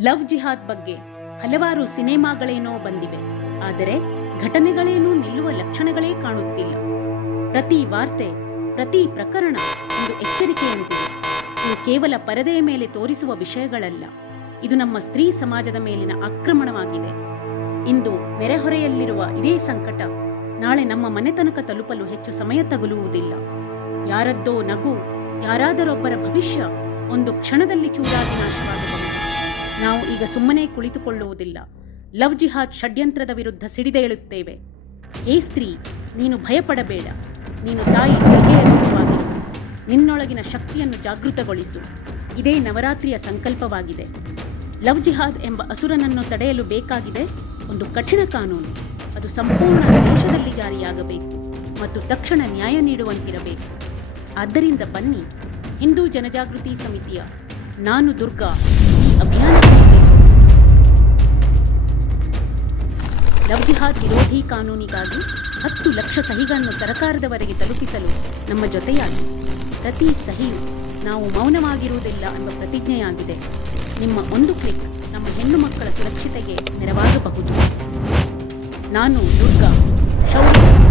Love ಜಿಹಾದ್ ಬಗ್ಗೆ ಹಲವಾರು ಸಿನಿಮಾಗಳೇನೋ ಬಂದಿವೆ. ಆದರೆ ಘಟನೆಗಳೇನೂ ನಿಲ್ಲುವ ಲಕ್ಷಣಗಳೇ ಕಾಣುತ್ತಿಲ್ಲ. ಪ್ರತಿ ವಾರ್ತೆ, ಪ್ರತಿ ಪ್ರಕರಣ ಒಂದು ಎಚ್ಚರಿಕೆಯಂತಿದೆ. ಇದು ಕೇವಲ ಪರದೆಯ ಮೇಲೆ ತೋರಿಸುವ ವಿಷಯಗಳಲ್ಲ. ಇದು ನಮ್ಮ ಸ್ತ್ರೀ ಸಮಾಜದ ಮೇಲಿನ ಆಕ್ರಮಣವಾಗಿದೆ. ಇಂದು ನೆರೆಹೊರೆಯಲ್ಲಿರುವ ಇದೇ ಸಂಕಟ ನಾಳೆ ನಮ್ಮ ಮನೆತನಕ ತಲುಪಲು ಹೆಚ್ಚು ಸಮಯ ತಗುಲುವುದಿಲ್ಲ. ಯಾರದ್ದೋ ನಗು, ಯಾರಾದರೊಬ್ಬರ ಭವಿಷ್ಯ ಒಂದು ಕ್ಷಣದಲ್ಲಿ ಚೂರಾಗಿ ನಾಶವಾಗಬಹುದು. ನಾವು ಈಗ ಸುಮ್ಮನೆ ಕುಳಿತುಕೊಳ್ಳುವುದಿಲ್ಲ. ಲವ್ ಜಿಹಾದ್ ಷಡ್ಯಂತ್ರದ ವಿರುದ್ಧ ಸಿಡಿದೇಳುತ್ತೇವೆ ಏ ಸ್ತ್ರೀ, ನೀನು ಭಯಪಡಬೇಡ. ನೀನು ತಾಯಿ ದುರ್ಗೆಯ ರೂಪವಾಗಿ ನಿನ್ನೊಳಗಿನ ಶಕ್ತಿಯನ್ನು ಜಾಗೃತಗೊಳಿಸು. ಇದೇ ನವರಾತ್ರಿಯ ಸಂಕಲ್ಪವಾಗಿದೆ. ಲವ್ ಜಿಹಾದ್ ಎಂಬ ಅಸುರನನ್ನು ತಡೆಯಲು ಬೇಕಾಗಿದೆ ಒಂದು ಕಠಿಣ ಕಾನೂನು. ಅದು ಸಂಪೂರ್ಣ ದೇಶದಲ್ಲಿ ಜಾರಿಯಾಗಬೇಕು ಮತ್ತು ತಕ್ಷಣ ನ್ಯಾಯ ನೀಡುವಂತಿರಬೇಕು. ಆದ್ದರಿಂದ ಬನ್ನಿ, ಹಿಂದೂ ಜನಜಾಗೃತಿ ಸಮಿತಿಯ ನಾನು ದುರ್ಗಾ. ಅಭಿಯಾನ ಲವ್ ಜಿಹಾದ್ ವಿರೋಧಿ ಕಾನೂನಿಗಾಗಿ ಹತ್ತು ಲಕ್ಷ ಸಹಿಗಳನ್ನು ಸರಕಾರದವರೆಗೆ ತಲುಪಿಸಲು ನಮ್ಮ ಜೊತೆಯಾಗಿ. ಪ್ರತಿ ಸಹಿಯು ನಾವು ಮೌನವಾಗಿರುವುದಿಲ್ಲ ಎಂಬ ಪ್ರತಿಜ್ಞೆಯಾಗಿದೆ. ನಿಮ್ಮ ಒಂದು ಕ್ಲಿಕ್ ನಮ್ಮ ಹೆಣ್ಣು ಮಕ್ಕಳ ಸುರಕ್ಷತೆಗೆ ನೆರವಾಗಬಹುದು. ನಾನು ದುರ್ಗಾ. ಶೌರ್ಯ.